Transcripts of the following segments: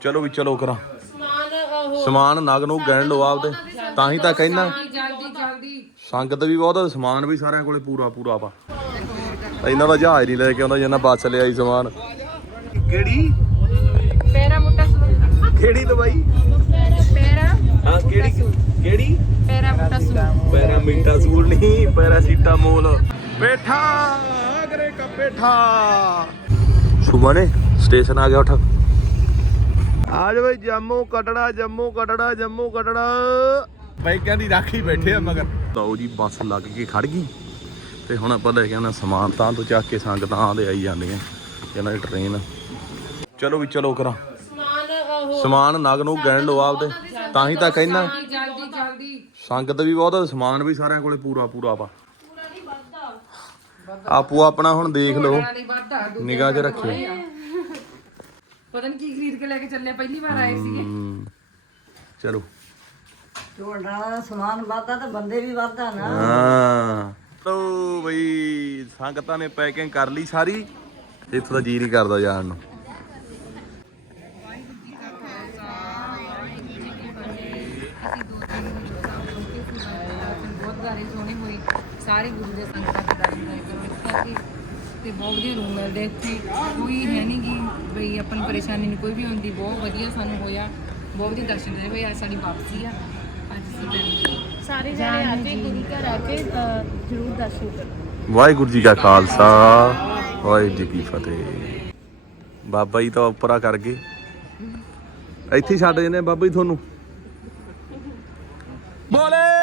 ਚਲੋ ਵੀ ਚਲੋ ਕਰਾਂ। ਸਮਾਨ ਉਹ ਸਮਾਨ ਨਗ ਨੂੰ ਗਿਣ ਲਓ ਆਪਦੇ। ਤਾਂ ਹੀ ਤਾਂ ਕਹਿਣਾ ਜਲਦੀ ਜਲਦੀ। ਸੰਗਤ ਵੀ ਬਹੁਤ ਆ, ਸਮਾਨ ਵੀ ਸਾਰਿਆਂ ਕੋਲੇ ਪੂਰਾ ਪੂਰਾ ਵਾ। ਇਹਨਾਂ ਦਾ ਜਹਾਜ਼ ਨਹੀਂ ਲੈ ਕੇ ਆਉਂਦਾ ਜਿੰਨਾ ਬੱਸ ਲਿਆਈ ਸਮਾਨ। ਕਿਹੜੀ? ਪੈਰਾ ਮੁੱਟਾ ਸੂ ਕਿਹੜੀ ਦਵਾਈ? ਪੈਰਾ ਹਾਂ ਕਿਹੜੀ ਕਿਹੜੀ? ਪੈਰਾ ਮੁੱਟਾ ਸੂ ਪੈਰਾਮੀਟਾ ਸੂਲ ਨਹੀਂ ਪੈਰਾਸੀਟਾਮੋਲ। ਪੇਠਾ ਅਗਰੇ ਕਾ ਪੇਠਾ। ਸੁਮਨੇ ਸਟੇਸ਼ਨ ਆ ਗਿਆ ਉਠ। ਆ ਜਾ ਬਈ ਜੰਮੂ ਕਟੜਾ ਜੰਮੂ ਕਟੜਾ ਜੰਮੂ ਕਟੜਾ। ਬਾਈਕਾਂ ਦੀ ਰਾਖੀ ਬੈਠੇ ਆ ਮਗਰ। ਲਓ ਜੀ ਬੱਸ ਲੱਗ ਕੇ ਖੜ ਗਈ। ਤੇ ਹੁਣ ਆਪਾਂ ਲੈ ਕੇ ਆਉਣਾ ਸਮਾਨ ਤਾਂ ਤੋਂ ਚੱਕ ਕੇ ਸੰਗਤਾਂ ਦੇ ਆਈ ਜਾਂਦੀਆਂ ਇਹਨਾਂ ਦੀ ਟ੍ਰੇਨ ਚਲੋ ਵੀ ਚਲੋ ਕਰਾਂ। ਸਮਾਨ ਨਗ ਨੂੰ ਗਿਣ ਲਓ ਆਪਦੇ। ਤਾਂ ਹੀ ਤਾਂ ਕਹਿਣਾ ਜਲਦੀ ਜਲਦੀ। ਸੰਗਤ ਵੀ ਬਹੁਤ ਆ, ਸਮਾਨ ਵੀ ਸਾਰਿਆਂ ਕੋਲੇ ਪੂਰਾ ਪੂਰਾ ਵਾ। ਆਪੋ ਆਪਣਾ ਹੁਣ ਦੇਖ ਲਓ। ਨਿਗਾਹ 'ਚ ਰੱਖਿਓ। ਪਤਾ ਨਹੀਂ ਕੀ ਖਰੀਦ ਕੇ ਲੈ ਕੇ ਚੱਲੇ ਪਹਿਲੀ ਵਾਰ ਆਏ ਸੀਗੇ। ਹਮ, ਚਲੋ। ਢੋਲਣਾ ਦਾ ਸਮਾਨ ਵੱਧਦਾ ਤਾਂ ਬੰਦੇ ਵੀ ਵੱਧਦਾ ਨਾ। ਹਾਂ। ਲੋ ਬਈ ਸੰਗਤਾਂ ਨੇ ਪੈਕਿੰਗ ਕਰ ਲਈ ਸਾਰੀ ਇੱਥੋਂ ਦਾ ਜੀ ਨਹੀਂ ਕਰਦਾ ਜਾਣ ਨੂੰ। ਬਹੁਤ ਸਾਰੇ ਸੋਹਣੇ ਹੋਏ ਸਾਰੇ ਗੁਰੂ ਦੇ ਸੰਗਤਾਂ ਦੇ ਦਰਸ਼ਨ ਕਰੋ ਇੱਥੇ ਕੇ ਤੇ ਬਹੁਤ ਵਧੀਆ ਰੂਮ ਮਿਲਦੇ ਇੱਥੇ ਕੋਈ ਹੈ ਨਹੀਂ ਗੀ ਬਈ ਆਪਾਂ ਨੂੰ ਪਰੇਸ਼ਾਨੀ ਨਹੀਂ ਕੋਈ ਵੀ ਹੁੰਦੀ। ਬਹੁਤ ਵਧੀਆ ਸਾਨੂੰ ਹੋਇਆ। ਬਹੁਤ ਵਧੀਆ ਦਰਸ਼ਨ ਦੇ ਹੋਏ ਅੱਜ ਸਾਡੀ ਵਾਪਸੀ ਆ। ਅੱਜ ਅਸੀਂ ਫੈਮਿਲੀ ਸਾਰੇ ਜਣੇ ਆ ਕੇ ਗੁਰੂ ਘਰ ਆ ਕੇ ਅ, ਜ਼ਰੂਰ ਦਰਸ਼ਨ ਕਰੋ। ਵਾਹਿਗੁਰੂ ਜੀ ਕਾ ਖਾਲਸਾ ਵਾਹਿਗੁਰੂ ਜੀ ਕੀ ਫਤਿਹ। ਬਾਬਾ ਜੀ ਤਾਂ ਉੱਪਰਾ ਕਰ ਗਏ। ਇੱਥੇ ਹੀ ਛੱਡ ਜਨੇ ਬਾਬਾ ਜੀ ਤੁਹਾਨੂੰ। ਬੋਲੇ!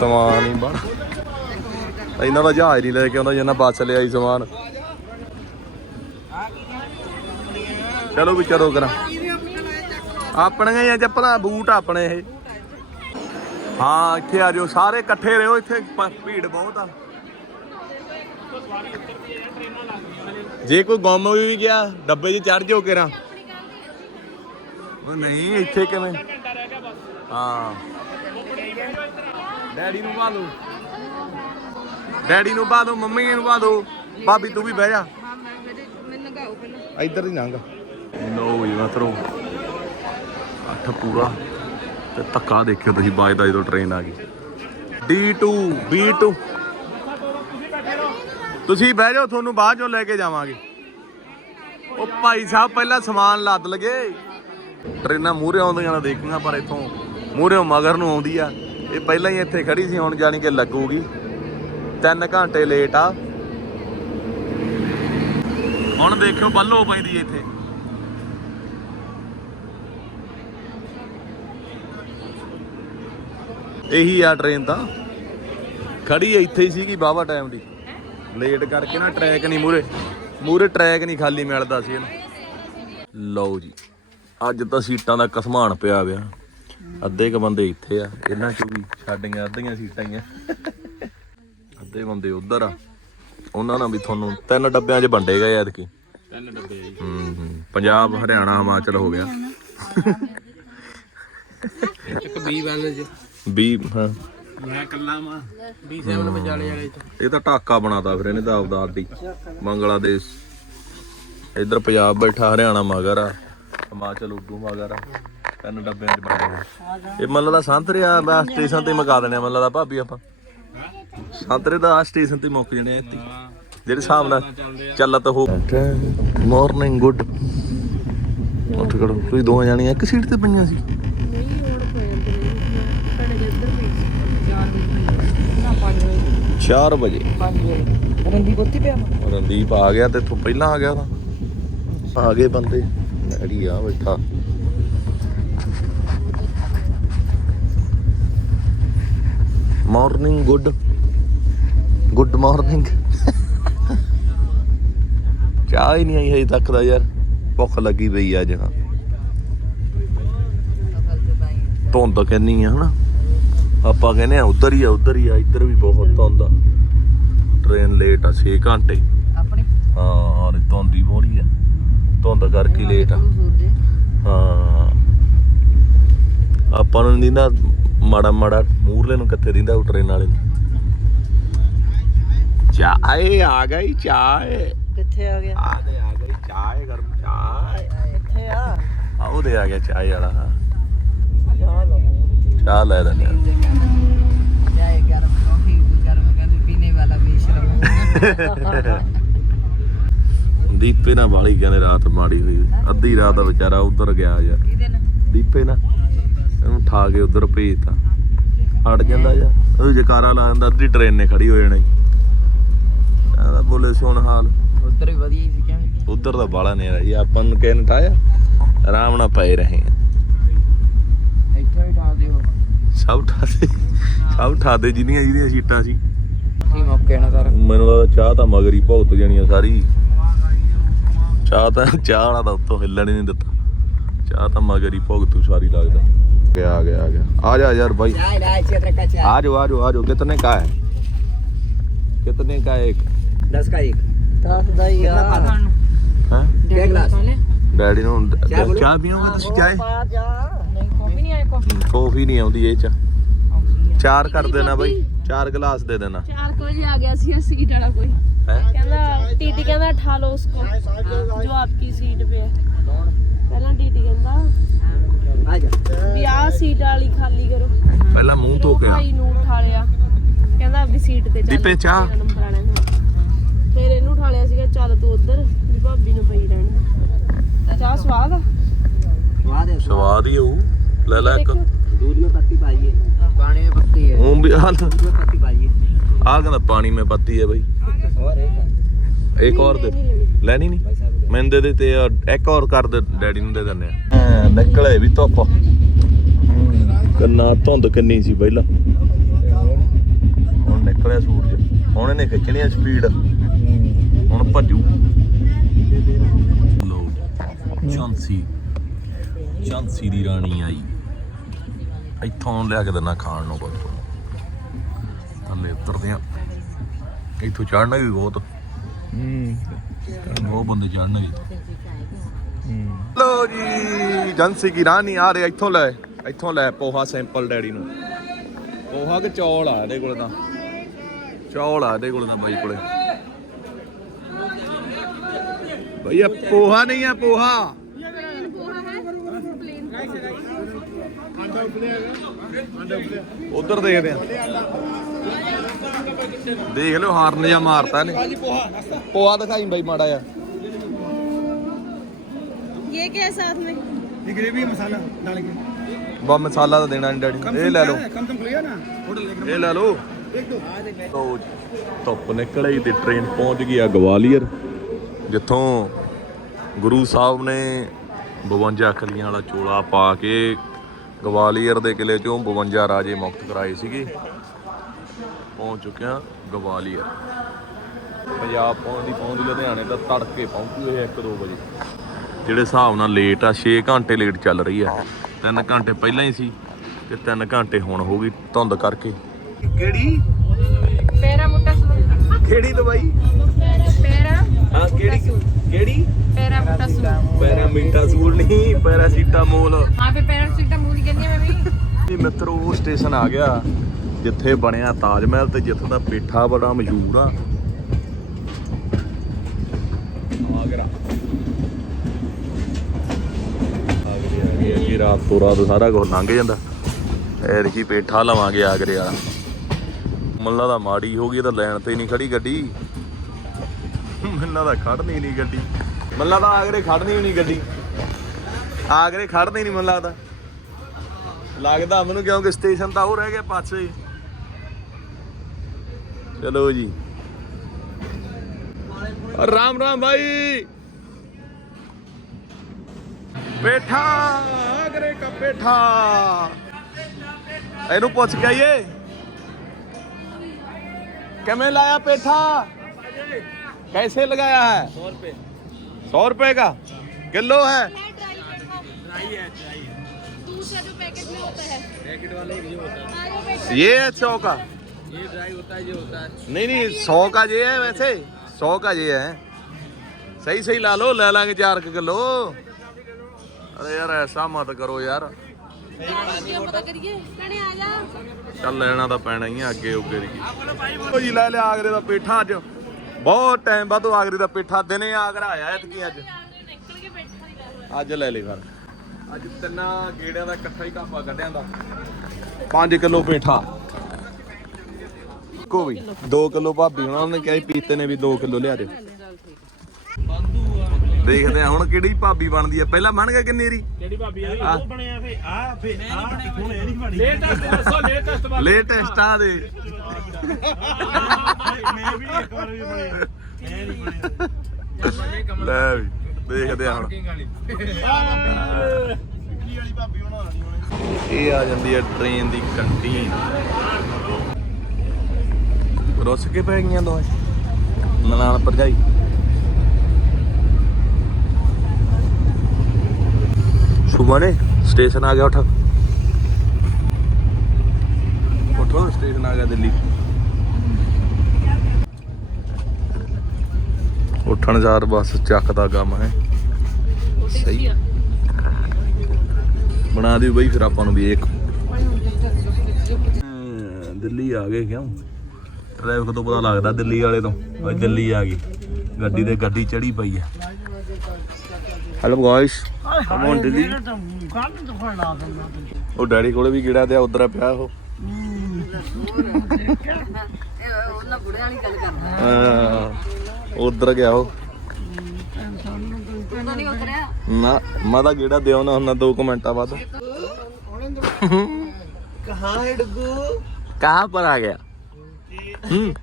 ਸਮਾਨ ਹੀ ਬਣ। ਇਹਨਾਂ ਦਾ ਜਹਾਜ਼ ਨਹੀਂ ਲੈ ਕੇ ਆਉਂਦਾ, ਜਿੰਨਾ ਬੱਸ ਲਿਆਈ ਸਮਾਨ। ਚਲੋ ਵੀ ਚਲੋ ਕਰਾਂ। ਆਪਣੀਆਂ ਹੀ ਚੱਪਲਾਂ, ਬੂਟ ਆਪਣੇ ਇਹ। ਹਾਂ, ਇੱਥੇ ਆ ਜਾਓ। ਸਾਰੇ ਇਕੱਠੇ ਰਹੋ, ਇੱਥੇ ਭੀੜ ਬਹੁਤ ਆ। ਜੇ ਕੋਈ ਗੁੰਮ ਵੀ ਗਿਆ, ਡੱਬੇ 'ਚ ਚੜ ਜਾਓ ਕਿਰਾਂ। ਉਹ ਨਹੀਂ, ਇੱਥੇ ਕਿਵੇਂ? ਹਾਂ। ਡੈਡੀ ਨੂੰ ਪਾ ਦੋ। ਡੈਡੀ ਨੂੰ ਪਾ ਦੋ, ਮੰਮੀ ਨੂੰ ਪਾ ਦੋ। ਭਾਬੀ, ਤੂੰ ਵੀ ਬਹਿ ਜਾ। ਇੱਧਰ ਹੀ ਲੰਘ। ਲੋ ਜੀ ਮਤਰੋ, ਅੱਠ ਪੂਰਾ। ਤੇ ਧੱਕਾ ਦੇਖਿਓ ਤੁਸੀਂ ਬਾਜਦਾ ਜਦੋਂ ਟ੍ਰੇਨ ਆ ਗਈ। D2 B2 ਤੁਸੀਂ ਬਹਿ ਜਾਓ, ਤੁਹਾਨੂੰ ਬਾਅਦ ਚੋਂ ਲੈ ਕੇ ਜਾਵਾਂਗੇ। ਉਹ ਭਾਈ ਸਾਹਿਬ ਪਹਿਲਾਂ ਸਮਾਨ ਲੱਦ ਲਗੇ। ਟ੍ਰੇਨਾਂ ਮੂਹਰੇ ਆਉਂਦੀਆਂ ਨਾ ਦੇਖੀਆਂ, ਪਰ ਇੱਥੋਂ ਮੂਹਰੇ ਮਗਰ ਨੂੰ ਆਉਂਦੀ ਆ। ਇਹ ਪਹਿਲਾਂ ਹੀ ਇੱਥੇ ਖੜੀ ਸੀ, ਹੁਣ ਜਾਣੀ ਕਿ ਲੱਗੂਗੀ। 3 ਘੰਟੇ ਲੇਟ ਆ। ਹੁਣ ਦੇਖਿਓ, ਬੱਲੋ ਪੈਂਦੀ ਇੱਥੇ। ਇਹੀ ਆ ਟ੍ਰੇਨ ਤਾਂ। ਖੜੀ ਇੱਥੇ ਹੀ ਸੀਗੀ ਬਾਵਾ ਟਾਈਮ ਦੀ। ਲੇਟ ਕਰਕੇ ਨਾ ਟਰੈਕ ਨਹੀਂ ਮੂਰੇ ਮੂਰੇ ਟਰੈਕ ਨਹੀਂ, ਖਾਲੀ ਮਿਲਦਾ ਸੀ ਇਹਨੂੰ। ਲਓ ਜੀ, ਅੱਜ ਤਾਂ ਸੀਟਾਂ ਦਾ ਕਸਮਾਨ ਪਿਆ ਵਿਆ ਅੱਧੇ ਕ ਬੰਦੇ ਇੱਥੇ ਆ ਇਹਨਾਂ ਚੋਂ ਵੀ ਸਾਡੀਆਂ ਅੱਧੀਆਂ ਸੀਟਾਂ ਹੀ ਆ। ਅੱਧੇ ਬੰਦੇ ਉਧਰ ਆ। ਉਹਨਾਂ ਨਾਲ ਵੀ ਤੁਹਾਨੂੰ ਤਿੰਨ ਡੱਬਿਆਂ 'ਚ ਵੰਡੇ ਗਏ ਐਤਕੀ। ਤਿੰਨ ਡੱਬੇ ਜੀ। ਹੂੰ ਹੂੰ। ਪੰਜਾਬ ਹਰਿਆਣਾ ਹਿਮਾਚਲ ਹੋ ਗਿਆ। ਇੱਕ 20 ਵਾਲੇ ਚ। 20 ਹਾਂ। ਮੈਂ ਕੱਲਾ ਮਾਂ 27 ਵਿਚਾਲੇ ਵਾਲੇ ਚ। ਇਹ ਤਾਂ ਢਾਕਾ ਬਣਾਤਾ ਫਿਰ ਇਹਨੇ ਤਾਂ ਆਪਦਾ ਆਦੀ ਬੰਗਲਾਦੇਸ਼। ਇੱਧਰ ਪੰਜਾਬ ਬੈਠਾ ਹਰਿਆਣਾ ਮਗਰ ਆ। ਹਿਮਾਚਲ ਉਦੋਂ ਮਗਰ ਆ। ਤਿੰਨ ਡੱਬਿਆਂ ਚ ਬਣੇ ਇਹ ਮੱਲਾ ਦਾ ਸੰਤਰੇ ਆ ਬਸ ਸਟੇਸ਼ਨ ਤੇ ਮੁਕਾ ਦੇਣੇ ਮੱਲਾ ਦਾ ਭਾਬੀ ਆਪਾਂ। ਸੰਤਰੇ ਦਾ ਆ ਸਟੇਸ਼ਨ ਤੇ ਮੁੱਕ ਜਣੇ ਇੱਥੇ। ਜਿਹੜੇ ਹਿਸਾਬ ਨਾਲ ਚੱਲਤ ਹੋ ਮਾਰਨਿੰਗ ਗੁੱਡ ਉੱਠ ਕਰੋ ਤੁਸੀਂ ਦੋਵਾਂ ਜਾਣੀਆਂ, ਇੱਕ ਸੀਟ ਤੇ ਪਈਆਂ ਸੀ? ਵਜੇ 4 ਵਜੇ। 5 ਵਜੇ ਪਿਆ ਵਾ ਰਣਦੀਪ ਆ ਗਿਆ ਤੇ ਇੱਥੋਂ ਪਹਿਲਾਂ ਆ ਗਿਆ ਤਾਂ ਆ ਗਏ ਬੰਦੇ। ਡੈਡੀ ਆ ਬੈਠਾ। ਮਾਰਨਿੰਗ ਗੁੱਡ ਗੁੱਡ ਮਾਰਨਿੰਗ ਚਾਹ ਹੀ ਨਹੀਂ ਆਈ ਹਜੇ ਤੱਕ ਦਾ ਯਾਰ। ਭੁੱਖ ਲੱਗੀ ਪਈ ਆ ਅੱਜ ਹਾਂ। ਧੁੰਦ ਕਹਿੰਨੀ ਆ ਹਨਾ? ਆਪਾਂ ਕਹਿੰਦੇ ਆ ਉਧਰ ਹੀ ਆ ਉਧਰ ਹੀ ਆ ਇੱਧਰ ਵੀ ਬਹੁਤ ਧੁੰਦ ਆ। ਟ੍ਰੇਨ ਲੇਟ ਆ 6 ਘੰਟੇ। ਆਪਣੇ? ਹਾਂ ਔਰ ਧੁੰਦ ਹੀ ਬੋਲੀ ਆ। ਧੁੰਦ ਕਰਕੇ ਲੇਟ ਆ। ਹਾਂ। ਆਪਾਂ ਨੂੰ ਨਹੀਂ ਨਾ ਮਾੜਾ ਮਾੜਾ ਮੂਰਲੇ ਨੂੰ ਕਿੱਥੇ ਦਿੰਦਾ ਉਹ ਟ੍ਰੇਨ ਵਾਲੇ ਨੂੰ। ਚਾਏ ਆ ਗਈ ਚਾਏ ਕਿੱਥੇ ਆ ਗਿਆ? ਆ ਗਈ ਆ ਗਈ ਚਾਏ ਗਰਮ ਚਾਏ ਇੱਥੇ ਆ। ਆ ਉਹਦੇ ਆ ਗਿਆ ਚਾਏ ਵਾਲਾ ਚਾਹ ਲੈ ਲੈਂਦੇ ਆ ਚਾਹੇ ਗਰਮ ਕਾਫੀ ਗਰਮ ਕਹਿੰਦੇ ਪੀਣੇ ਵਾਲਾ ਬੇਸ਼ਰਮ। ਦੀਪੇ ਨਾਲ ਵਾਲੀ ਕਹਿੰਦੇ ਰਾਤ ਮਾੜੀ ਹੋਈ ਅੱਧੀ ਰਾਤ ਦਾ ਵਿਚਾਰਾ ਉਧਰ ਗਿਆ ਯਾਰ। ਕਿਹਦੇ ਨਾਲ। ਦੀਪੇ ਨਾ ਇਹਨੂੰ ਠਾ ਕੇ ਉਧਰ ਭੇਜਤਾ। ਹਟ ਜਾਂਦਾ ਯਾਰ ਉਹ ਜਕਾਰਾ ਲਾ ਦਿੰਦਾ ਅੱਧੀ ਟ੍ਰੇਨ ਨੇ ਖੜੀ ਹੋ ਜਾਣੀ ਆਦਾ ਬੋਲੇ ਸੁਣ ਹਾਲ। ਉਧਰ ਵੀ ਵਧੀਆ ਹੀ ਸੀ ਕਹਿੰਦੇ ਉਧਰ ਦਾ ਬਾਲਾ ਨੇਰਾ ਜੀ। ਆਪਾਂ ਨੂੰ ਕਿਹਨ ਠਾਇਆ ਆਰਾਮ ਨਾਲ ਪਏ ਰਹੇ ਇੱਥੇ ਵੀ ਠਾ ਦਿਓ। ਸਭ ਸਭ ਠਾਦੇ ਜਿੰਨੀਆਂ ਜਿਹਦੀਆਂ ਸੀਟਾਂ ਸੀ। ਕੀ ਮੌਕੇ ਨਾ ਸਰ ਮੈਨੂੰ ਲੱਗਦਾ ਚਾਹ ਤਾਂ ਮਗਰੀ ਭੁਗਤ ਜਾਣੀ ਆ ਸਾਰੀ। ਚਾਹ ਤਾਂ ਚਾਹ ਵਾਲਾ ਤਾਂ ਉੱਤੋਂ ਹਿੱਲਣ ਹੀ ਨਹੀਂ ਦਿੱਤਾ। ਚਾਹ ਤਾਂ ਮਗਰੀ ਭੁਗਤੂ ਸਾਰੀ ਲੱਗਦਾ। ਗਿਆ ਆ ਗਿਆ ਆ ਗਿਆ ਆ ਜਾ ਯਾਰ भाई ਚਾਹ ਰਾਜ ਚੇਤਰ का चाय आ जाओ आ जाओ आ जाओ कितने का है कितने का है एक 10 का एक ਦੱਸ ਦਾ ਹੀ ਆ हैं क्या गिलास ਡੈਡੀ ਨੂੰ ਚਾਹ ਪੀਓਗੇ ਤੁਸੀਂ ਚਾਹ ਪਾ ਜਾ नहीं कॉफी नहीं आए कॉफी ਕਾਫੀ ਨਹੀਂ ਆਉਂਦੀ ਇਹ ਚ ਚਾਰ ਕਰ ਦੇਣਾ ਬਾਈ ਚਾਰ ਗਲਾਸ ਦੇ ਦੇਣਾ 4 ਵਜੇ ਆ ਗਿਆ ਸੀ ਸੀਟ ਵਾਲਾ ਕੋਈ ਹੈ ਕਹਿੰਦਾ ਟੀਟੀ ਕਹਿੰਦਾ ਠਾ ਲਓ ਉਸਕੋ ਜੋ ਆਪਕੀ ਸੀਟ पे है ਪਹਿਲਾਂ ਟੀਟੀ ਕਹਿੰਦਾ आ जा ਵੀ ਆਹ ਸੀਟ ਵਾਲੀ ਖਾਲੀ ਕਰੋ ਪਹਿਲਾਂ ਮੂੰਹ ਧੋ ਉਹ ਕੇ ਆ ਭਾਈ ਨੂੰ ਉਠਾ ਲਿਆ ਕਹਿੰਦਾ ਆਪਦੀ ਸੀਟ ਤੇ ਚੱਲ ਦੀਪੇ ਚਾਹ? ਤੇਰਾ ਨੰਬਰ ਆਣਾ ਇਹਨੂੰ। ਫਿਰ ਇਹਨੂੰ ਉਠਾ ਲਿਆ ਸੀਗਾ ਚੱਲ ਤੂੰ ਉਧਰ ਵੀ ਭਾਬੀ ਨੂੰ ਪਈ ਰਹਿਣ ਚਾਹ ਸਵਾਦ ਆ स्वाद है ਸਵਾਦ ਹੀ ਹੋਊ ਲੈ ਲੈ ਇੱਕ दूध में पत्ती पाइए पानी में पत्ती है ਉਹ ਵੀ ਹਾਲ दूध में पत्ती पाइए ਆ ਕਹਿੰਦਾ ਪਾਣੀ ਮੈਂ ਪੱਤੀ ਹੈ ਬਾਈ और एक ਇੱਕ ਹੋਰ ਦੇ ਨਹੀਂ ਲੈਣੀ ਲੈਣੀ ਨਹੀਂ ਮੈਂ ਦੇ ਦੇ ਤੇ ਅਹ, ਇੱਕ ਹੋਰ ਕਰ ਦੇ ਡੈਡੀ ਨੂੰ ਦੇ ਦਿੰਨੇ ਆ ਨਿਕਲੇ ਵੀ ਧੁੱਪ। ਕੰਨਾ ਧੁੰਦ ਕਿੰਨੀ ਸੀ ਪਹਿਲਾਂ। ਹੁਣ ਨਿਕਲਿਆ ਸੂਰਜ। ਹੁਣ ਇਹਨੇ ਖਿੱਚਣੀ ਆ ਸਪੀਡ ਹੁਣ ਭੱਜੂ। ਲੋ ਚਾਂਸੀ ਚਾਂਸੀ ਦੀ ਰਾਣੀ ਆਈ। ਇੱਥੋਂ ਲਿਆ ਕੇ ਦਿੰਨਾ ਖਾਣ ਨੂੰ ਕੁਝ ਥੱਲੇ ਉਤਰਦੇ ਆ। ਇੱਥੋਂ ਚੜਨਾ ਵੀ ਬਹੁਤ। ਬਹੁਤ ਬੰਦੇ ਚੜਨਗੇ ਲੋ ਜੀ ਜੰਸੀ ਕੀ ਰਾਣੀ ਆ ਰਹੇ ਇੱਥੋਂ ਲੈ ਇੱਥੋਂ ਲੈ ਪੋਹਾ ਸੈਂਪਲ ਡੈਡੀ ਨੂੰ। ਪੋਹਾ ਕਿ ਚੌਲ ਆ ਇਹਦੇ ਕੋਲ ਤਾਂ? ਚੌਲ ਆ ਇਹਦੇ ਕੋਲ ਤਾਂ ਬਾਈ ਕੋਲੇ। ਭਈਆ ਪੋਹਾ ਨਹੀਂ ਆ ਪੋਹਾ। ਉਧਰ ਦੇਖਦੇ ਆ। ਦੇਖ ਲਓ ਹਾਰਨ ਜਾਂ ਮਾਰਤਾ ਨੇ ਪੋਹਾ ਦਿਖਾਈ ਬਾਈ ਮਾੜਾ ਆ ਇਹ ਕੀ ਹੈ ਸਾਥ में ये ग्रेवी मसाला डाल के ਬਾ ਮਸਾਲਾ ਤਾਂ ਦੇਣਾ ਨਹੀਂ ਡੈਡੀ ਇਹ ਲੈ ਲਓ कम कम लिया ना होटल लेकर ਇਹ ਲੈ ਲਓ एक दो ਲਓ ਜੀ, ਧੁੱਪ ਨਿਕਲ ਆਈ ਤੇ ਟ੍ਰੇਨ ਪਹੁੰਚ ਗਈ ਆ ਗਵਾਲੀਅਰ ਜਿੱਥੋਂ ਗੁਰੂ ਸਾਹਿਬ ਨੇ 52 ਕਲੀਆਂ ਵਾਲਾ ਚੋਲਾ ਪਾ ਕੇ ਗਵਾਲੀਅਰ ਦੇ ਕਿਲੇ ਚੋਂ 52 ਰਾਜੇ ਮੁਕਤ ਕਰਾਏ ਸੀਗੇ ਪਹੁੰਚ ਚੁੱਕਿਆ ਗਵਾਲੀਅਰ। ਪੰਜਾਬ ਪਹੁੰਚਦੀ ਪਹੁੰਚਦੀ ਲੁਧਿਆਣੇ ਤਾਂ ਤੜਕੇ ਪਹੁੰਚੂ ਇਹ 1-2 ਵਜੇ। ਜਿਹੜੇ ਹਿਸਾਬ ਨਾਲ ਲੇਟ ਆ 6 ਘੰਟੇ ਲੇਟ ਚੱਲ ਰਹੀ ਆ। 3 ਘੰਟੇ ਪਹਿਲਾਂ ਹੀ ਸੀ ਤੇ 3 ਘੰਟੇ ਹੁਣ ਹੋ ਗਈ ਧੁੰਦ ਕਰਕੇ। ਕਿਹੜੀ? ਮੇਰਾ ਮੁੱਟਾ ਕਿਹੜੀ ਦਵਾਈ? ਪੈਰਾ ਹਾਂ ਕਿਹੜੀ ਕਿਹੜੀ? ਪੈਰਾ ਮੁੱਟਾ ਸੂਰ ਪੈਰਾ ਮਿੰਟਾ ਸੂਰ ਨਹੀਂ ਪੈਰਾਸੀਟਾਮੋਲ। ਹਾਂ ਤੇ ਪੈਰਾਸੀਟਾਮੋਲ ਕਹਿੰਦੀ ਮੈਂ ਵੀ। ਮਿੱਤਰੋ ਉਹ ਸਟੇਸ਼ਨ ਆ ਗਿਆ। ਜਿੱਥੇ ਬਣਿਆ ਤਾਜ ਮਹਿਲ ਤੇ ਜਿੱਥੇ ਦਾ ਪੇਠਾ ਬੜਾ ਮਸ਼ਹੂਰ ਆ। ਆਗਰਾ। ਆਗਰੇ ਅੱਗੇ ਰਾਤ ਤੋਂ ਰਾਤ ਸਾਰਾ ਕੁਝ ਲੰਘ ਜਾਂਦਾ। ਐਰ ਕੀ ਪੇਠਾ ਲਵਾਂਗੇ ਆਗਰੇ ਵਾਲਾ। ਮੱਲਾ ਦਾ ਮਾੜੀ ਹੋ ਗਈ ਤਾਂ ਲੈਣ ਤੇ ਨਹੀਂ ਖੜੀ ਗੱਡੀ। ਮੱਲਾ ਦਾ ਖੜਨੀ ਨਹੀਂ ਗੱਡੀ। ਮੱਲਾ ਦਾ ਆਗਰੇ ਖੜਨੀ ਨਹੀਂ ਗੱਡੀ। ਆਗਰੇ ਖੜਨੀ ਨਹੀਂ ਮੱਲਾ ਦਾ ਲੱਗਦਾ ਮੈਨੂੰ ਕਿਉਂਕਿ ਸਟੇਸ਼ਨ ਤਾਂ ਉਹ ਰਹਿ ਗਿਆ ਪਾਸੇ ਚਲੋ ਜੀ ਰਾਮ ਰਾਮ ਭਾਈ ਪੇਠਾ ਆਗਰੇ ਕਾ ਪੇਠਾ ਇਹਨੂੰ ਪੁੱਛ ਕੇ ਆਈਏ ਕਿਵੇਂ ਲਾਇਆ ਪੇਠਾ कैसे लगाया है सौ रुपए सौ रुपए का किलो है दूसरा जो पैकेट में होता है पैकेट वाला ही होता है ये है सौ का ये ड्राई होता है ये होता है नहीं नहीं सौ का ये है वैसे सौ का ये है सही सही ला लो ले लांगे चार के किलो अरे यार ऐसा मत करो यार ਕੀ ਪਤਾ ਕਰੀਏ ਕਹਣੇ ਆ ਜਾ ਚੱਲ ਲੈਣਾ ਤਾਂ ਪੈਣਾ ਹੀ ਆ ਅੱਗੇ ਉੱਗੇ ਦੀ ਉਹ ਜੀ ਲੈ ਲਿਆ ਆਗਰੇ ਦਾ ਪੇਠਾ ਅੱਜ ਬਹੁਤ ਟਾਈਮ ਬਾਅਦ ਉਹ ਆਗਰੇ ਦਾ ਪੇਠਾ ਦਿਨੇ ਆਗਰਾ ਆਇਆ ਐਤਕੀ ਅੱਜ ਨਿਕਲ ਕੇ ਬੈਠਾ ਹੀ ਕਰ ਅੱਜ ਲੈ ਲੈ ਫਿਰ ਅੱਜ ਤਿੰਨਾਂ ਗੇੜਿਆਂ ਦਾ ਇਕੱਠਾ ਹੀ ਕਾਪਾ ਕੱਢਿਆਂ ਦਾ 5 ਕਿਲੋ ਪੇਠਾ ਕੋ ਵੀ। 2 ਕਿਲੋ ਭਾਬੀ ਹੁਣਾਂ ਨੇ ਕਿਹਾ ਸੀ ਪੀਤੇ ਨੇ ਵੀ 2 ਕਿਲੋ ਲਿਆ ਦਿਓ। ਦੇਖਦੇ ਆ ਹੁਣ ਕਿਹੜੀ ਭਾਬੀ ਬਣਦੀ ਆ। ਪਹਿਲਾਂ ਬਣ ਗਿਆ ਕਿੰਨੀ ਰੀ? ਕਿਹੜੀ ਭਾਬੀ ਆ? ਉਹ ਬਣਿਆ ਫੇ ਆ ਫੇ ਆ ਹੁਣ ਇਹ ਨਹੀਂ ਬਣੀ। ਲੇਟੈਸਟ ਦੱਸੋ ਲੇਟੈਸਟ ਲੇਟੈਸਟ ਆ ਦੇ। ਮੈਂ ਵੀ ਇੱਕ ਵਾਰ ਵੀ ਬਣਿਆ। ਮੈਂ ਨਹੀਂ ਬਣਿਆ। ਲੈ ਵੀ ਦੇਖਦੇ ਆ ਹੁਣ। ਕੀ ਵਾਲੀ। ਭਾਬੀ ਬਣਾਉਣੀ ਇਹ ਆ ਜਾਂਦੀ ਹੈ ਟ੍ਰੇਨ ਦੀ ਕੰਟੀਨ। ਰੁੱਸ ਕੇ ਪੈ ਗਈਆਂ ਦੋਵੇਂ। ਨਨਾਣ ਭਰਜਾਈ। ਸੁਬਾਨੇ ਸਟੇਸ਼ਨ ਆ ਗਿਆ ਉਠ। ਉਠੋ ਸਟੇਸ਼ਨ ਆ ਗਿਆ ਦਿੱਲੀ। ਉੱਠਣ ਜਾਰ ਬਸ ਚੱਕ ਦਾ ਕੰਮ ਹੈ। ਸਹੀ। ਬਣਾ ਦਿਓ ਬਈ ਫਿਰ ਆਪਾਂ ਨੂੰ ਵੀ ਇੱਕ। ਦਿੱਲੀ ਆ ਗਏ ਕਿਉਂ? ਟ੍ਰੈਫਿਕ ਤੋਂ ਪਤਾ ਲੱਗਦਾ ਦਿੱਲੀ ਵਾਲੇ ਤੋਂ ਓਏ ਦਿੱਲੀ ਆ ਗਈ। ਗੱਡੀ ਤੇ ਗੱਡੀ ਚੜੀ ਪਈ ਆ। Hello guys come on Delhi. ਉਹ ਡੈਡੀ ਕੋਲੇ ਵੀ ਕਿਹੜਾ ਤੇ ਉਧਰ ਪਿਆ ਉਹ। ਉਹਨਾਂ ਬੁੜੇ ਵਾਲੀ ਗੱਲ ਕਰਦਾ ਉਧਰ ਗਿਆ ਉਹ। ਤੂੰ ਨਹੀਂ ਉਤਰਿਆ ਨਾ ਮੈਂ ਤਾਂ ਗੇੜਾ ਦਿਓ ਨਾ ਹੁਣ 2 ਮਿੰਟਾਂ ਬਾਅਦ। ਕਹਾਂ ਹੈ ਡੱਗੂ ਕਹਾਂ ਪਰ ਆ ਗਿਆ। ਹੂੰ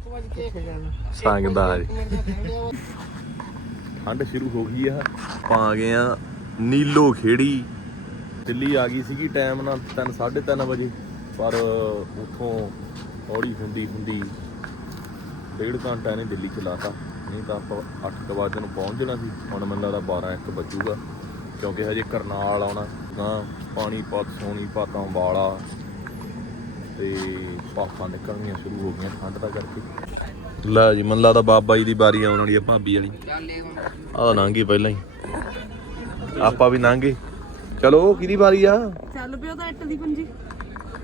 ਸੰਗਦਾ ਜੀ ਠੰਡ ਸ਼ੁਰੂ ਹੋ ਗਈ ਆ। ਆਪਾਂ ਆ ਗਏ ਆ ਨੀਲੋ ਖੇੜੀ। ਦਿੱਲੀ ਆ ਗਈ ਸੀਗੀ ਟਾਈਮ ਨਾਲ 3 3:30 ਵਜੇ। ਪਰ ਉਥੋਂ ਹੌਲੀ ਹੁੰਦੀ ਹੁੰਦੀ ਡੇਢ ਘੰਟਾ ਇਹਨੇ ਦਿੱਲੀ ਚ ਲਾਤਾ ਨਹੀਂ ਤਾਂ ਆਪਾਂ 8 ਵਜੇ ਨੂੰ ਪਹੁੰਚ ਜਾਣਾ ਸੀ। ਹੁਣ ਮੈਨੂੰ ਲੱਗਦਾ 12 1 ਵੱਜੂਗਾ। ਕਿਉਂਕਿ ਹਜੇ ਕਰਨਾਲ ਆਉਣਾ। ਤਾਂ ਪਾਣੀ ਪਤ ਪਾਣੀਪਤ ਸੋਨੀਪਤ ਅੰਬਾਲਾ। ਤੇ ਪਾਪਾਂ ਨਿਕਲਣੀਆਂ ਸ਼ੁਰੂ ਹੋ ਗਈਆਂ ਠੰਡ ਦਾ ਕਰਕੇ। ਲੈ ਜੀ ਮੈਨੂੰ ਲੱਗਦਾ ਬਾਬਾ ਜੀ ਦੀ ਵਾਰੀ ਆਉਣ ਵਾਲੀ ਆ ਭਾਬੀ ਵਾਲੀ। ਆਹ ਲੰਘੀ ਪਹਿਲਾਂ ਹੀ। ਆਪਾਂ ਵੀ ਲੰਘੇ ਚਲੋ ਕਿਹਦੀ ਵਾਰੀ ਆ? ਚੱਲ ਪਿਓ ਤਾਂ ਇੱਟ ਦੀ ਪੰਜੀ।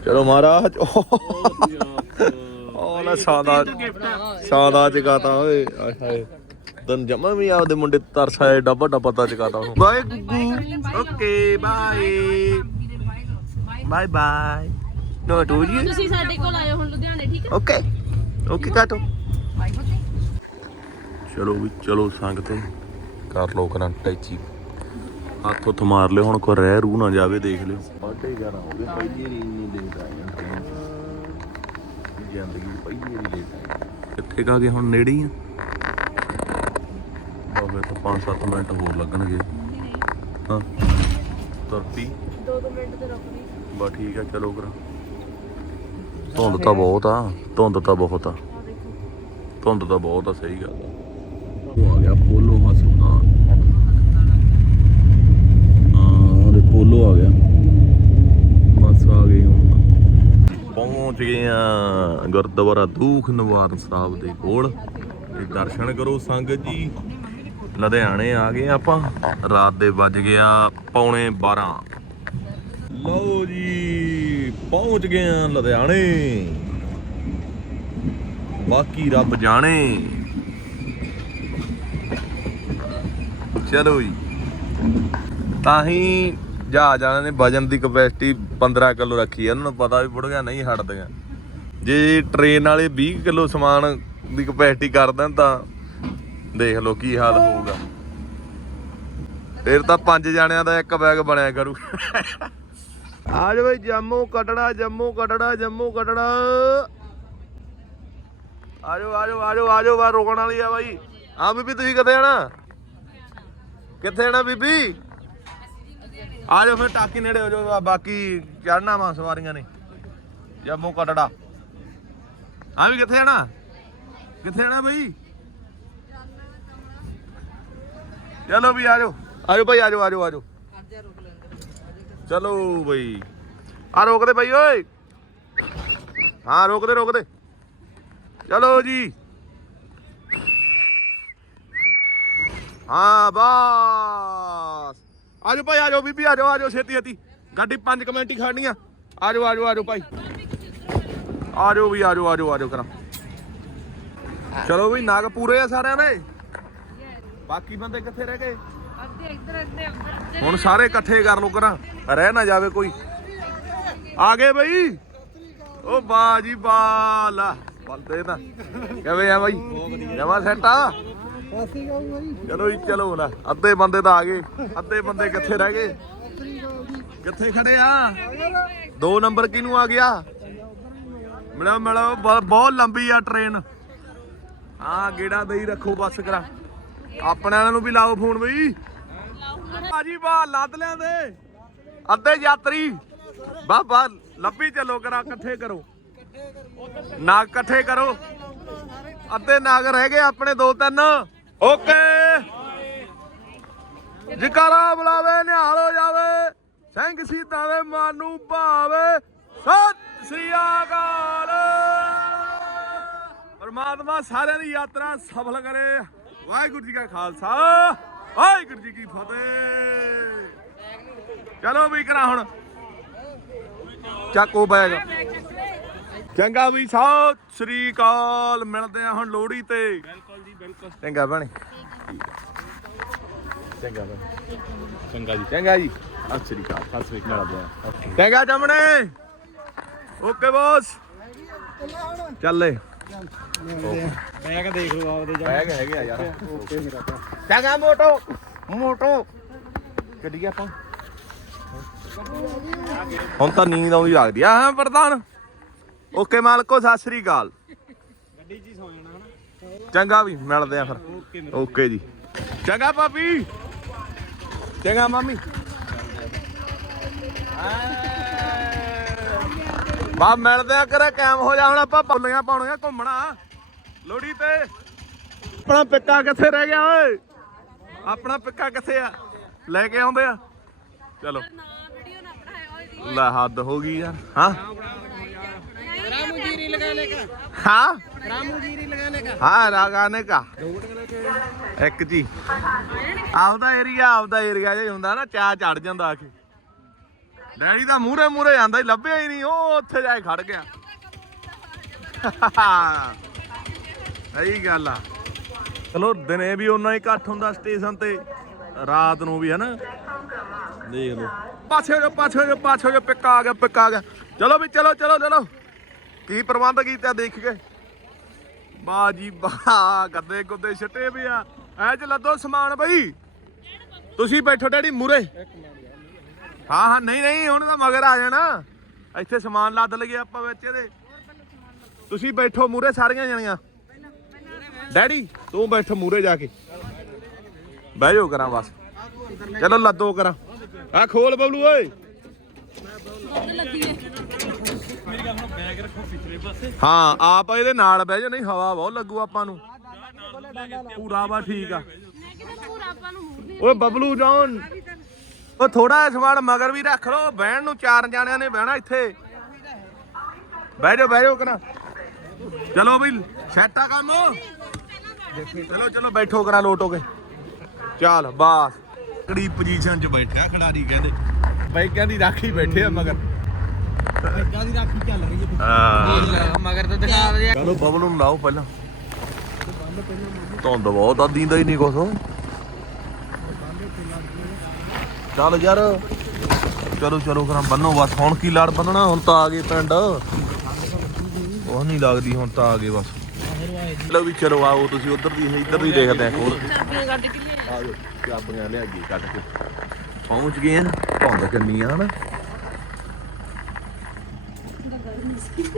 ਚਲੋ ਮਹਾਰਾਜ। ਉਹ ਨਾ ਸਾਦਾ ਸਾਦਾ ਚਕਾਤਾ ਓਏ ਆਏ ਹਾਏ। ਤਨ ਜਮਾ ਵੀ ਆਪਦੇ ਮੁੰਡੇ ਤਰਸ ਆਏ ਡੱਬਾ ਡੱਬਾ ਤਾਂ ਚਕਾਤਾ ਉਹਨੂੰ। Bye Guggu okay bye. Bye. Bye no to ਜੀ ਤੁਸੀਂ ਸਾਡੇ ਕੋਲ ਆਇਓ ਹੁਣ ਲੁਧਿਆਣੇ ਠੀਕ ਹੈ? ਓਕੇ ਓਕੇ ਕਾਟੋ। ਚਲੋ ਵੀ ਚਲੋ ਸੰਗਤੇ। ਕਰ ਲੋ ਕਰਾਂ ਟੈਚੀ। ਹੱਥ ਉੱਥ ਮਾਰ ਲਿਓ ਹੁਣ ਕੋ ਰਹਿ ਰੂ ਨਾ ਜਾਵੇ ਦੇਖ ਲਿਓ। ਸਾਢੇ 11 ਹੋ ਗਏ ਪਹਿਲੀ ਰੀ ਇੰਨੀ ਲੇਟ ਆਏ ਹਾਂ ਟ੍ਰੇਨ ਜ਼ਿੰਦਗੀ ਪਹਿਲੀ ਰੀ ਆਏ ਕਿੱਥੇ ਕਾ ਗਏ ਹੁਣ ਨੇੜੇ ਹੀ ਆ? ਬਾਬੇ ਤਾਂ 5-7 ਮਿੰਟ ਹੋਰ ਲੱਗਣਗੇ। ਹਾਂ। ਤੁਰਪੀ 2-2 ਮਿੰਟ ਤੇ ਰੁਕ ਲਈ ਬਾ ਠੀਕ ਆ ਚਲੋ ਕਰਾਂ ਧੁੰਦ ਤਾਂ ਬਹੁਤ ਆ, ਧੁੰਦ ਤਾਂ ਬਹੁਤ ਆ। ਧੁੰਦ ਤਾਂ ਬਹੁਤ ਆ, ਸਹੀ ਗੱਲ ਆ। ਉਹ ਆ ਗਿਆ ਪੋਲੋ ਹਸਪਤਾਲ ਹਾਂ। ਉਹਦੇ ਪੋਲੋ ਆ ਗਿਆ। ਬਸ ਆ ਗਏ ਹੁਣ। ਪਹੁੰਚ ਗਏ ਆ ਗੁਰਦੁਆਰਾ ਦੂਖ ਨਿਵਾਰਨ ਸਾਹਿਬ ਦੇ ਕੋਲ। ਤੇ ਦਰਸ਼ਨ ਕਰੋ ਸੰਗਤ ਜੀ। ਲੁਧਿਆਣੇ ਆ ਗਏ ਆਪਾਂ। ਰਾਤ ਦੇ ਵੱਜ ਗਿਆ ਪੌਣੇ 12 ਲਓ ਜੀ। ਪਹੁੰਚ ਗਏ ਆ ਲੁਧਿਆਣੇ। ਬਾਕੀ ਰੱਬ ਜਾਣੇ। ਚਲੋ ਜੀ। ਤਾਂ ਹੀ ਜਹਾਜ਼ ਵਾਲਿਆਂ ਨੇ ਵਜਨ ਦੀ ਕਪੈਸਿਟੀ 15 ਕਿਲੋ ਰੱਖੀ ਆ। ਉਹਨਾਂ ਨੂੰ ਪਤਾ ਵੀ ਬੁੜੀਆਂ ਨਹੀਂ ਹਟਦੀਆਂ। ਜੇ ਟ੍ਰੇਨ ਵਾਲੇ 20 ਕਿਲੋ ਸਮਾਨ ਦੀ ਕਪੈਸਿਟੀ ਕਰ ਦੇਣ ਤਾਂ ਦੇਖ ਲਓ ਕੀ ਹਾਲ ਹੋਊਗਾ। ਫਿਰ ਤਾਂ ਪੰਜ ਜਾਣਿਆਂ ਦਾ ਇੱਕ ਬੈਗ ਬਣਿਆ ਕਰੂ। ਆ ਜਾ ਬਈ, ਜੰਮੂ ਕਟੜਾ ਜੰਮੂ ਕਟੜਾ ਜੰਮੂ ਕਟੜਾ। ਆ ਜਾਓ, ਆ ਆਜੋ ਆਜੋ ਆਜੋ ਆਜੋ ਬਾ ਰੋਕਣ ਵਾਲੀ ਆ ਬਾਈ। ਹਾਂ ਬੀਬੀ, ਤੁਸੀਂ ਕਿੱਥੇ ਜਾਣਾ? ਕਿੱਥੇ ਜਾਣਾ ਬੀਬੀ? ਆਜੋ ਫਿਰ, ਟਾਕੀ ਨੇੜੇ ਹੋ ਜਾਓ ਬਾਕੀ ਚੜਨਾ ਵਾ ਸਵਾਰੀਆਂ ਨੇ। ਜੰਮੂ ਕਟੜਾ। ਆ ਵੀ ਕਿੱਥੇ ਆਣਾ ਕਿੱਥੇ ਆਣਾ ਬਈ? ਚਲੋ ਵੀ ਆ ਜਾਓ। ਆ ਜਾਓ ਭਾਈ ਜਾਓ, ਆ ਜਾਓ। ਚਲੋ ਬਈ। ਆ ਰੋਕ ਦੇ ਬਈ, ਓਏ। ਹਾਂ, ਰੋਕ ਦੇ ਰੋਕ ਦੇ। ਚਲੋ ਜੀ। ਹਾਂ, ਬਸ। ਆਜੋ ਭਾਈ ਆਜੋ ਬੀਬੀ ਆਜੋ ਆਜੋ ਛੇਤੀ ਛੇਤੀ। ਗੱਡੀ 5 ਕਮੈਂਟ ਹੀ ਆ। ਆਜੋ ਆਜੋ ਆਜੋ ਭਾਈ। ਆਜੋ ਵੀ ਆਜੋ ਆਜੋ ਆਜੋ ਕਰਾਂ। ਚਲੋ ਵੀ, ਨਗ ਪੂਰੇ ਆ ਸਾਰਿਆਂ ਦੇ। ਬਾਕੀ ਬੰਦੇ ਕਿੱਥੇ ਰਹਿ ਗਏ? ਇੱਧਰ ਅੱਧੇ ਉੱਧਰ ਹੁਣ ਸਾਰੇ ਇਕੱਠੇ ਕਰ ਲੋ ਕਰਾਂ। ਰਹਿ ਨਾ ਜਾਵੇ ਕੋਈ। ਆ ਗਏ ਬਈ। ਓ ਵਾਹ ਜੀ ਵਾਹ। ਲਾ ਬੰਦੇ ਤਾਂ। ਕਿਵੇਂ ਆ ਬਾਈ? ਜਮਾ ਸੈੱਟ ਆ? ਚਲੋ ਜੀ, ਚਲੋ ਨਾ ਅੱਧੇ ਬੰਦੇ ਤਾਂ ਆ ਗਏ। ਅੱਧੇ ਬੰਦੇ ਕਿੱਥੇ ਰਹਿ ਗਏ? ਕਿੱਥੇ ਖੜੇ ਆ? ਦੋ ਨੰਬਰ ਕਿਹਨੂੰ ਆ ਗਿਆ? ਮਿਲੋ ਮਿਲੋ ਬਹੁਤ ਲੰਬੀ ਆ ਟ੍ਰੇਨ ਆ ਗੇੜਾ ਦੇਈ ਰੱਖੋ ਬੱਸ ਕਰਾ। ਆਪਣੇ ਵਾਲਿਆਂ ਨੂੰ ਵੀ ਲਾਓ ਫੋਨ ਬਈ। ਭਾਜੀ ਬਾ ਲੱਦ ਲਿਆਂਦੇ ਅੱਧੇ ਯਾਤਰੀ। ਬਾਬਾ, ਲੱਭੀ ਚੱਲੋ ਕਰਾ ਇਕੱਠੇ ਕਰੋ। ਨਾਗ ਇਕੱਠੇ ਕਰੋ। ਅੱਧੇ ਨਾਗ ਰਹਿ ਗਏ ਆਪਣੇ ਦੋ ਤਿੰਨ। ਓਕੇ। ਜਕਾਰਾ ਬੁਲਾਵੇ, ਨਿਹਾਲ ਹੋ ਜਾਵੇ। ਸਿੰਘ ਸੀਤਾਂ ਦੇ ਮਨ ਨੂੰ ਭਾਵੇ। ਸਤਿ ਸ੍ਰੀ ਅਕਾਲ। ਪਰਮਾਤਮਾ ਸਾਰਿਆਂ ਦੀ ਯਾਤਰਾ ਸਫਲ ਕਰੇ। ਵਾਹਿਗੁਰੂ ਜੀ ਕਾ ਖਾਲਸਾ। ਵਾਹਿਗੁਰੂ ਜੀ ਕੀ ਫਤਿਹ। ਚਲੋ ਵੀ ਕਰਾ ਹੁਣ। ਚੱਕੋ ਬੈਗ। ਚੰਗਾ ਵੀ ਸਤਿ ਸ੍ਰੀ ਅਕਾਲ। ਮਿਲਦੇ ਆ ਹੁਣ ਲੋਹੜੀ ਤੇ। ਬਿਲਕੁਲ ਜੀ ਬਿਲਕੁਲ। ਚੰਗਾ ਭੈਣੇ। ਚੰਗਾ ਚੰਗਾ ਜੀ। ਚੰਗਾ ਜੀ। ਸਤਿ ਸ੍ਰੀ ਅਕਾਲ। ਸਤਿ ਸ੍ਰੀ ਅਕਾਲ। ਚੰਗਾ ਜਮਣੇ। ਓਕੇ ਬੋਸ। ਚੱਲੇ ਮੈਂ ਕਿਹਾ ਦੇਖ ਲਓ ਆਪਦੇ ਬੈਗ ਹੈਗੇ ਆ ਯਾਰ। ਓਕੇ ਮੇਰਾ ਚੰਗਾ ਮੋਟੋ। ਮੋਟੋ ਕੱਢੀਏ ਆਪਾਂ। ਹੁਣ ਤਾਂ ਨੀਂਦ ਆਉਂਦੀ ਲੱਗਦੀ ਆ। ਹਾਂ ਪ੍ਰਧਾਨ। ਓਕੇ ਮਾਲਕੋ ਸਤਿ ਸ੍ਰੀ ਅਕਾਲ। ਗੱਡੀ 'ਚ ਹੀ ਸੌ ਜਾਣਾ ਹਨਾ? ਚੰਗਾ ਵੀ ਮਿਲਦੇ ਆ ਫਿਰ। ਓਕੇ ਜੀ। ਚੰਗਾ ਭਾਬੀ। ਚੰਗਾ ਮਾਮੀ। ਬਾ ਮਿਲਦੇ ਆ ਕਰੇ ਕੈਮ ਹੋ ਜਾ ਹੁਣ ਆਪਾਂ ਪੱਲੀਆਂ ਪਾਉਣੀਆਂ ਘੁੰਮਣਾ। ਲੋੜੀ ਤੇ ਆਪਣਾ ਪਿੱਕਾ ਕਿੱਥੇ ਰਹਿ ਗਿਆ ਓਏ? ਆਪਣਾ ਪਿੱਕਾ ਕਿੱਥੇ ਆ? ਲੈ ਕੇ ਆਉਂਦੇ ਆ। ਚਲੋ। ਲੈ ਹੱਦ ਹੋ ਗਈ ਯਾਰ, ਹਾਂ? ਰਾਮੂ ਜੀਰੀ ਲਗਾਣੇ ਕਾ ਹਾਂ? ਰਾਮੂ ਜੀਰੀ ਲਗਾਣੇ ਕਾ ਹਾਂ ਲਗਾਣੇ ਕਾ ਇੱਕ ਜੀ। ਆਪਦਾ ਏਰੀਆ ਆਪਦਾ ਏਰੀਆ ਜੇ ਹੁੰਦਾ ਨਾ ਚਾਹ ਚੜ ਜਾਂਦਾ ਆ ਕੇ। ਡੈਡੀ ਦਾ ਮੂਹਰੇ ਮੂਹਰੇ ਆਂਦਾ ਹੀ, ਲੱਭਿਆ ਹੀ ਨਹੀਂ, ਉਹ ਉੱਥੇ ਜਾ ਕੇ ਖੜ ਗਿਆ। ਸਹੀ ਗੱਲ ਆ। ਚਲੋ, ਦਿਨੇ ਵੀ ਉਹਨਾਂ ਹੀ ਇਕੱਠ ਹੁੰਦਾ ਸਟੇਸ਼ਨ ਤੇ, ਰਾਤ ਨੂੰ ਵੀ, ਹਨਾ? ਦੇਖ ਲਓ। ਪਾਛੇ ਜੋ ਪਾਛੇ ਜੋ ਪਾਛੇ ਜੋ ਪਿੱਕਾ ਆ ਗਿਆ, ਪਿੱਕਾ ਆ ਗਿਆ। ਚਲੋ ਵੀ, ਚਲੋ ਚਲੋ ਚਲੋ। ਕੀ ਪ੍ਰਬੰਧ ਕੀਤਾ ਦੇਖ ਕੇ? ਵਾ ਜੀ ਵਾਹ ਗੱਦੇ ਗੁੱਦੇ ਛੱਟੇ ਵੀ ਆ। ਐ ਚ ਲੱਦੋ ਸਮਾਨ ਬਈ। ਤੁਸੀਂ ਬੈਠੋ ਡੈਡੀ ਮੂਰੇ ਹਾਂ ਹਾਂ ਨਹੀਂ ਨਹੀਂ ਹੁਣ ਤਾਂ ਮਗਰ ਆ ਜਾਣਾ। ਇੱਥੇ ਸਮਾਨ ਲੱਦ ਲਗੇ ਆਪਾਂ ਵਿੱਚ ਇਹਦੇ। ਤੁਸੀਂ ਬੈਠੋ ਮੂਰੇ ਸਾਰੀਆਂ ਜਣੀਆਂ। ਡੈਡੀ ਤੂੰ ਬੈਠੋ ਮੂਰੇ ਜਾ ਕੇ। ਬਹਿ ਜਾਓ ਕਰਾਂ ਬਸ। ਚਲੋ ਲੱਦੋ ਕਰਾਂ। ਆ ਖੋਲ ਬਬਲੂ ਓਏ। ਹਾਂ ਆਪ ਇਹਦੇ ਨਾਲ ਬਹਿ ਜਾ ਨਹੀਂ ਹਵਾ ਬਹੁਤ ਲੱਗੂ ਆਪਾਂ ਨੂੰ। ਪੂਰਾ ਵਾ ਠੀਕ ਆ। ਓਏ ਬਬਲੂ ਜਾਨ ਉਹ ਥੋੜਾ ਜਿਹਾ ਸਮਾਨ ਮਗਰ ਵੀ ਰੱਖ ਲਓ ਬਹਿਣ ਨੂੰ ਚਾਰ ਜਾਣਿਆਂ ਨੇ ਬਹਿਣਾ ਇੱਥੇ। ਬਹਿ ਜਾਓ ਬਹਿ ਜਾਓ ਕਰਾ ਚਲੋ ਵੀ ਸੈੱਟ ਕੰਮ। ਚਲੋ ਚਲੋ ਬੈਠੋ ਕਰਾ ਲੋਟ ਕੇ। ਚੱਲ ਬਾਸ। ਕੜੀ ਪੋਜੀਸ਼ਨ 'ਚ ਬੈਠਾ ਖਿਡਾਰੀ ਕਹਿੰਦੇ। ਬਾਈਕਾਂ ਦੀ ਰਾਖੀ ਬੈਠੇ ਆ ਮਗਰ। ਬਾਈਕਾਂ ਰਾਖੀ ਚੱਲ ਰਹੀ ਹੈ। ਹਾਂ ਮਗਰ ਤਾਂ ਦਿਖਾ ਦੇ। ਚਲੋ ਬਬਲ ਨੂੰ ਲਾਓ ਪਹਿਲਾਂ। ਧੁੰਦ ਬਹੁਤ ਆ ਹੀ ਨਹੀਂ ਕੁਛ। ਚੱਲ ਯਾਰ। ਚਲੋ ਚਲੋ ਕਰਾਂ ਬੰਨੋ ਬਸ। ਹੁਣ ਕੀ ਲੜ ਬੰਨਣਾ? ਹੁਣ ਤਾਂ ਆ ਗਏ ਪਿੰਡ। ਉਹ ਨਹੀਂ ਲੱਗਦੀ, ਹੁਣ ਤਾਂ ਆ ਗਏ ਬਸ। ਚਲੋ ਵੀ ਚਲੋ ਆਓ ਤੁਸੀਂ ਉਧਰ ਦੀ, ਇੱਧਰ ਦੀ ਦੇਖਦੇ ਆ ਕੋਲ। ਚਾਬੀਆਂ ਕੱਢ ਕੇ ਲਿਆ ਆਜੋ, ਚਾਬੀਆਂ ਲਿਆ ਗਈ ਕੱਢ ਕੇ। ਪਹੁੰਚ ਗਏ ਆ ਧੁੰਦ ਕਿੰਨੀ ਆ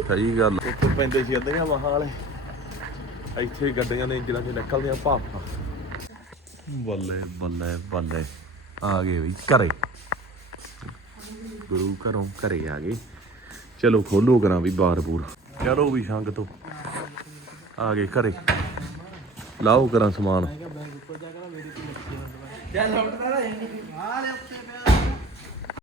ਸਹੀ ਗੱਲ ਉੱਪਰ ਪੈਂਦੇ ਸੀ ਅੱਧੀਆਂ ਵਾਹਾਂ ਵਾਲੇ। ਇੱਥੇ ਗੱਡੀਆਂ ਨੇ ਇੰਜਲਾਂ 'ਚ ਨਿਕਲਦੀਆਂ ਭਾਪਾਂ। ਬੱਲੇ ਬੱਲੇ ਬੱਲੇ। ਆ ਗਏ ਬਈ, ਘਰੇ। ਗੁਰੂ ਘਰੋਂ ਘਰੇ ਆ ਗਏ। ਚਲੋ ਖੋਲੋ ਕਰਾਂ ਵੀ ਬਾਰ ਬੂਰ। ਚਲੋ ਵੀ ਸ਼ੰਗ ਤੋਂ ਆ ਗਏ ਘਰੇ। ਲਾਓ ਕਰਾਂ ਸਮਾਨ। ਚੱਲ ਉੱਠਦਾ ਰਹਿ ਨਹੀਂ ਆ ਲੈ